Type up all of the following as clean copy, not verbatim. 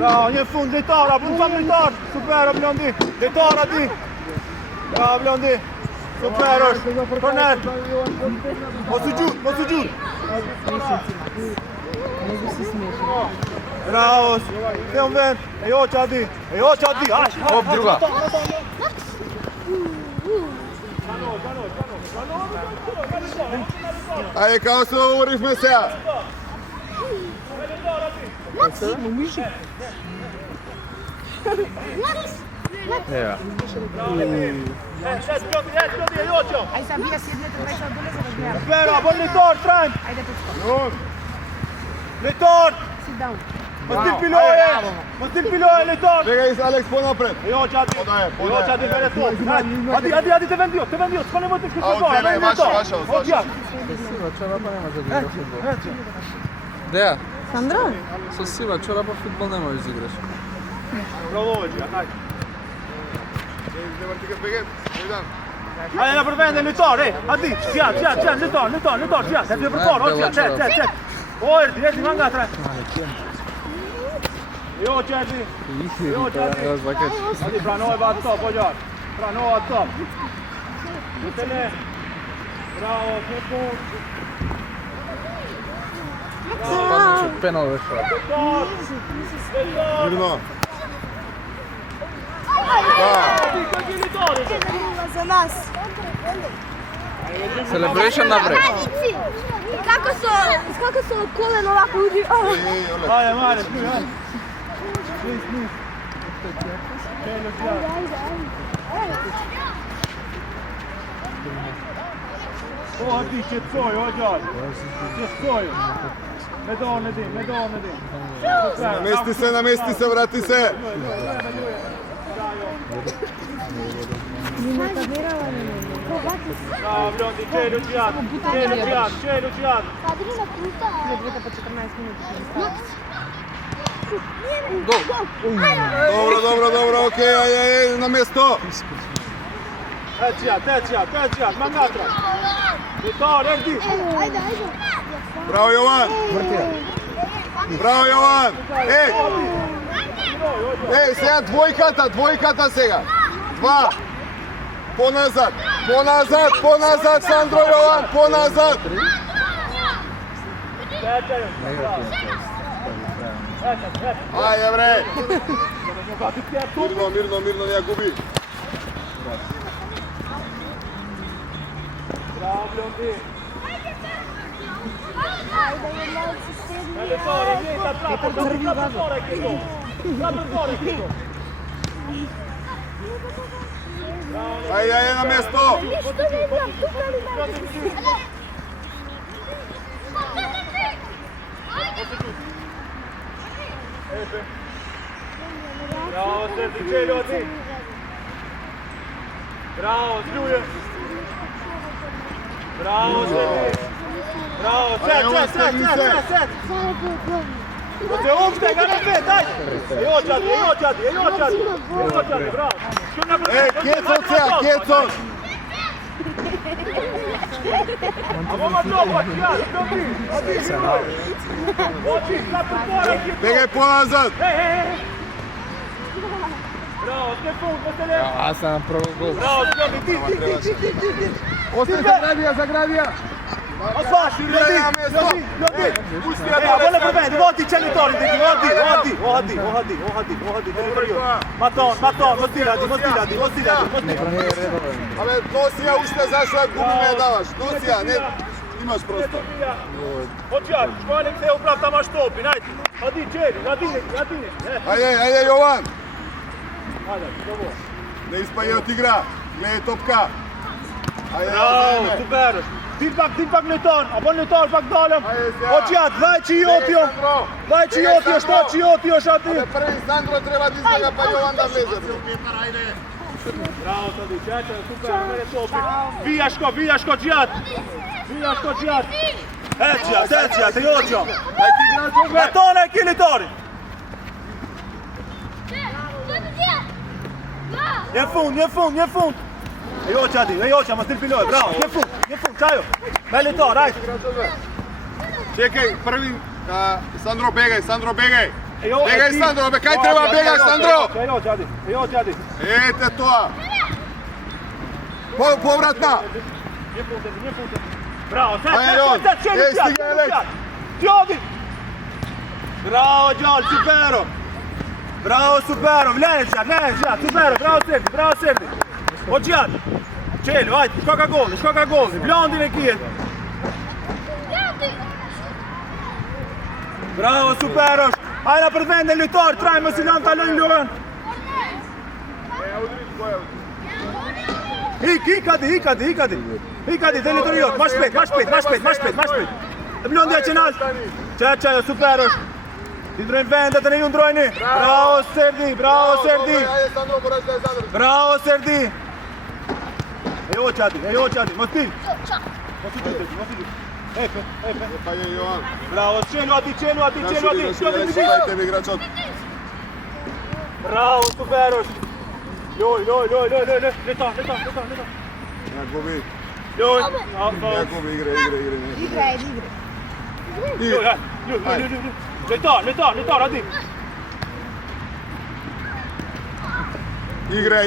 Bravo, një fund, Litar, apo në fund Litar. Super, Blondi. Litar ati. Bravo, Blondi. Super është. Kornet. Mos u gjut, mos u gjut. Bravo. Te un vend. E jo çadi. E jo çadi. Hop, druga. Ajde, kao se dogovorihme сега. Ева. Aj sabija sjednete 20 dole za razgleda. Super, apo Litar, trajn. Ajde tučko. Litar. Sit down. Mos til piloje, Litar. Бегай, Алекс, по-напред. E jo çadi. E jo çadi vere to. Hadi te vendio, s'ka nevojë të shkosh A, gol. okej, vaša. Деа, Sandro? со сива чорапа фудбал не можеш да играш. Bravo, ajde. Бегай, Ajde na përvende Litar, hadi. Ciat, Litar, ciat. Se të përpor, ciat. Oj, direti nga ngatra. Jo çadi. Раз бакет. Hadi pranoj ba atë top, o gjat. Pranoj atë top. Lutele. Bravo, Pepo. Пазна пенал беше. Мирно. Za nas. Celebration напред. Kako su kolen ovako ljudi? Ajde, Mare, ajde. O, ti qetësoj, o gjallë. Qetësoj. Me dorën e dim. Намести се, врати се. Bravo, Blondi, qelu gjat. Padrina puta. 2 po 14 minuta. Добро, окей, ај, на место. Течјат, мангатра. Litar, erdi. Ajde. Браво, Јован. Ей, сега двојката сега. 2. Поназад, Сандро Јован, поназад. Ајде, бре. Мирно, ја губи. Bravo, Blondi. Litar, niente atrás, Ајде, на место. Bravo, Serdi, qelu ati. Bravo, zljuje. Bravo, Serdi. Bravo, set. Po se uopšte, ga ne pet, ajde. E jo čadi, bravo. Ej, Kecon сега, Kecon. A vama to, Oči, sad përpore. Бегај поназад. Bravo, Stefan, Kotele. Аз сам прво гол. Bravo, ti. Остај заградија. Asfaši, Blondi. Vole përvend, voti qenitori, voti. Maton, mos diladi. Абе, носија уште зашто ја губиме ја даваш. Носија, не имаш просто. Oqjar, shkojnë këtheu prap ta ma shtopin, ajde. Adi, qeli, nadine. Ајде, Јован. Ajde, provo. Не испаѓај од игра. Гледај топка. Ајде, Bravo, super është. Til pak Litar, apo Litar pak dalëm. Oqjat, vaj që joti është ati. Први Сандро треба да избега, па Јован да влезе. Bravo, Tadi, qeqe, super, mere topin. Vija shko gjat. Heqja, te joqja. Metone e ki Litarin. Një fund. E joqja, ma stil piloj, bravo, një fund, qajo. Me Litar, ajde. Чекај, први Сандро бегај. Бегай, Sandro, бе, кај треба бегаш, Sandro? Ејо, ќади. Ете тоа. Повратна. Браво, Ајде, сет, стига, Алекс. Ќади. Браво, Ѓол, суперо. Bravo, supero, vieni già, supero, bravo Serdi. Oggiati. Cielo, vai, scocca gol, Blondi nel kill. Bravo, supero. Hai la prevende il tor, trajmo si nam talon ljuan. Hikadi, deli to jot, maš pet. Blondi je čenal. Čeče, supero. Ti drojnë vendet e në ju ndrojni. Bravo Serdi. Ajde, Sandro, moraš da je zadrži. Bravo Serdi. Ejo Čadi, mos ti. Mos ti. Epe. Pa je Jovan. Bravo, čenu a ti. Dajte mi igračot. Bravo, superoš. Ljoj. Leta. Ja gubi. Ljoj. Ja gubi, igre. Ljoj. Leta, radi. Igre,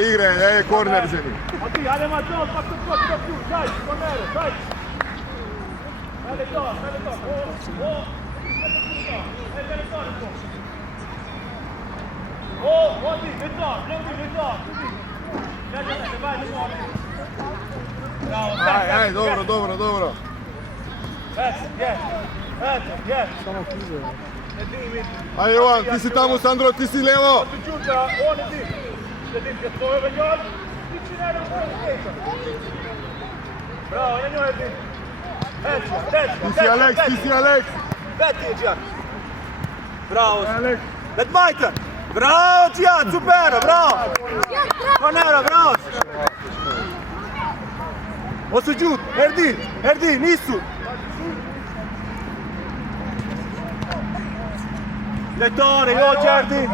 korner ženi. A ti, ajde Mađol, pa to, daj, kornere, daj. Ajde to. Vodi, leta. Aj, dobro. Yes. Aj, Jovan, ti si tamo, Sandro, ti si levo. Bravo, Ti si Alex. Bravo. Let Majten. Bravo, Cihat, super, bravo. Konera, bravo. Osuđut, Erdi, nisu. Letore, jo Erdi.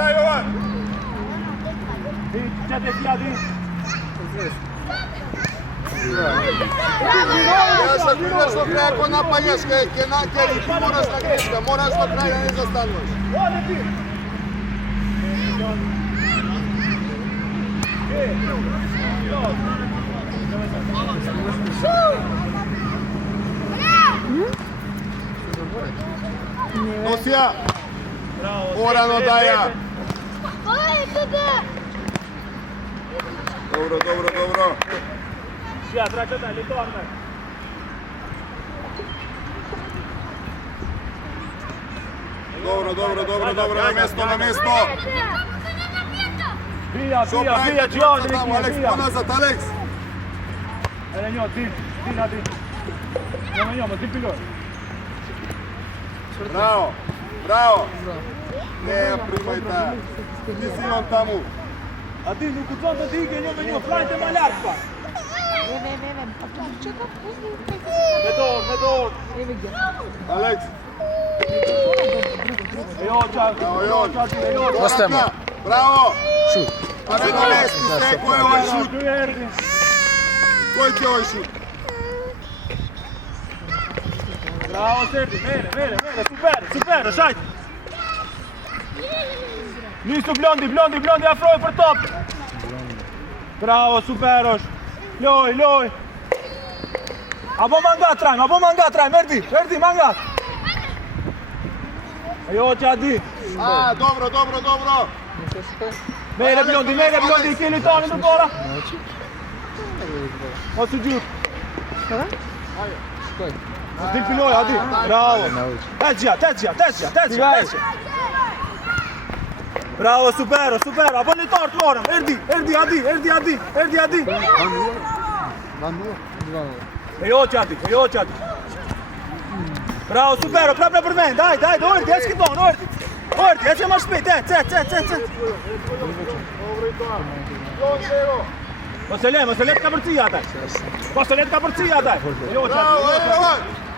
Ja sad vidiš do kraja ko napaljaš, kaj nakjeri, ti moraš na greška, moraš do kraja, ne zastanuješ. Nosija! Orano daja! Dobro. Ja, trača da, Letore. Dobro, na mesto. Via, Giorgio, Tamo, Alex, ponazad, Alex. Njoj, ti nadi. Njoma, ti pilot. Bravo. Ne, primaj ta. Ti si on tamo. A ti, nuk u zonë të dike, njoma, flajte ma lartë pa. Me dorë. Alex. Ejo, Čadi. Ostema. Bravo. Šut. A ne donesti se, ko je ovaj šut? Koji ti je ovaj šut? Bravo, Serdi, mene, super, šajte. Nisu blondi, afroj për top. Bravo, superoš. Ljoj. Abo mangat trajm, Erdi, mangat. Ejo, Čadi. A, dobro. Mere blondi, kili tani në gola. Osu gjut. Din piloj, adi. Bravo. Tezja. Bravo, supero. Apo një torë të lorëm. Erdi, adi. Ejo, Čadi. Bravo, supero, prapë për vend. Daj, Ordi, eci këton, Ordi, eci ma shpejt, cet. Mos e let ka përcija taj.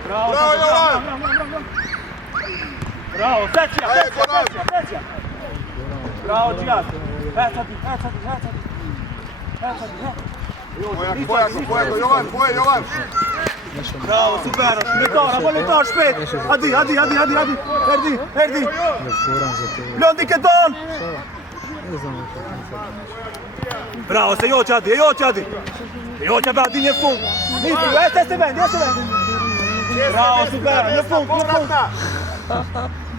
Bravo, Jovan. Bravo, tezja. Bravo, Cihat. Ecati. Pojako, Jovan. Bravo, super. Letona, poi Letona, aspetta. Adi. Erdi. Biondi Keton. Bravo, se joć, Adi. Joć, Adi, nije fun. Jeste vendi. Bravo, super, nije fun.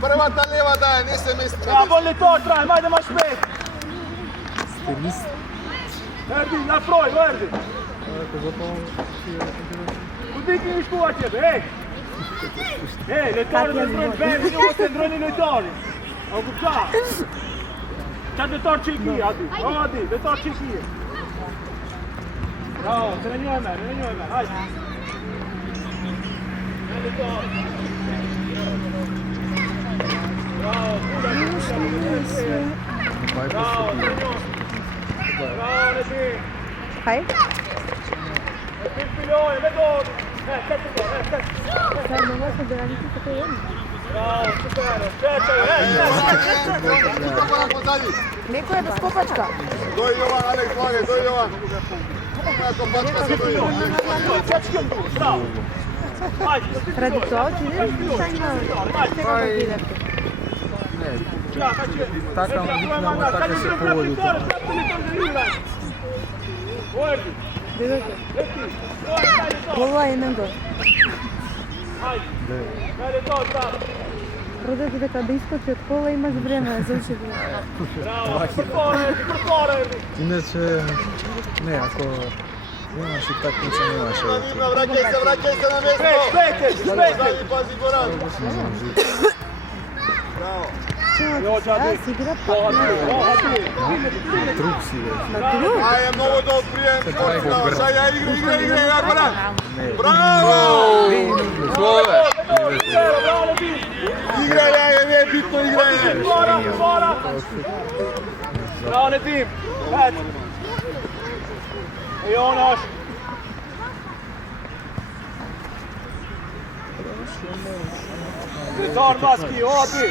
Prva ta lijeva daje, nisam mislio. Bravo, poi Letona, trajem, ajde, maš pet. Erdi, na froj, Erdi. Kudi ti niš kuva ćebe, Letoni ne zdrojni beni, ne ovo se zdrojni Letoni. Ovo ča. Čad Leton čiki, Adi, Leton čiki. Bravo, se ne njoj men, ajde. Leton. Bravo, Bravo, Leton. Kaj? Figlioli, vedo! Sad ne možemo da radite tako jedno. Bravo, super! Čekaj, Neko je bez kopačka. Doj Jovan, Alek, noge, doj Jovan. Moja kopačka se doj Jovan. bravo! Ради тоа, че не šta ima čega da gledate. Така се поводи тоа. Видите? Гола еден гол. Продати дека да искочи од кола имаш време за уши. Иначе, не, ако имаш и такмица, немаше. Vraćaj se na mjesto. Zadnji pazi Goran. Bravo. Аз игра Друг си, бе. на друг. Aj, je mnogo dok prijem. Sad ja igra, Goran. Bravo! Голе! Igra je, ne, bitno igra je. Bravo, Nedim! I Jonas! Tar maski, odi!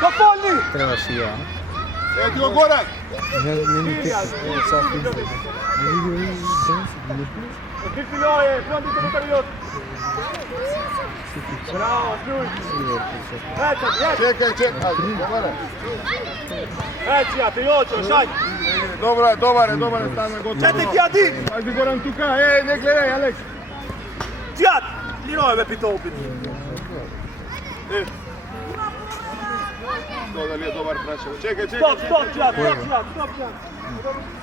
Kapolni! Trebаш и ја. Edio Goran. Не ми тека, сад излезе. Не види Figlioie, pronti per l'Utariot! Bravo, Snuj! Čekaj, Goran. Ti očeo, šaj! Dobar je, stane gotovo. Četik, Jadi! Pazi Goran tuka, ne gledaj, Alek. Dijad! Liroj me pitao upit. To da li je dobar praćao. Čekaj. Stop, Dijad!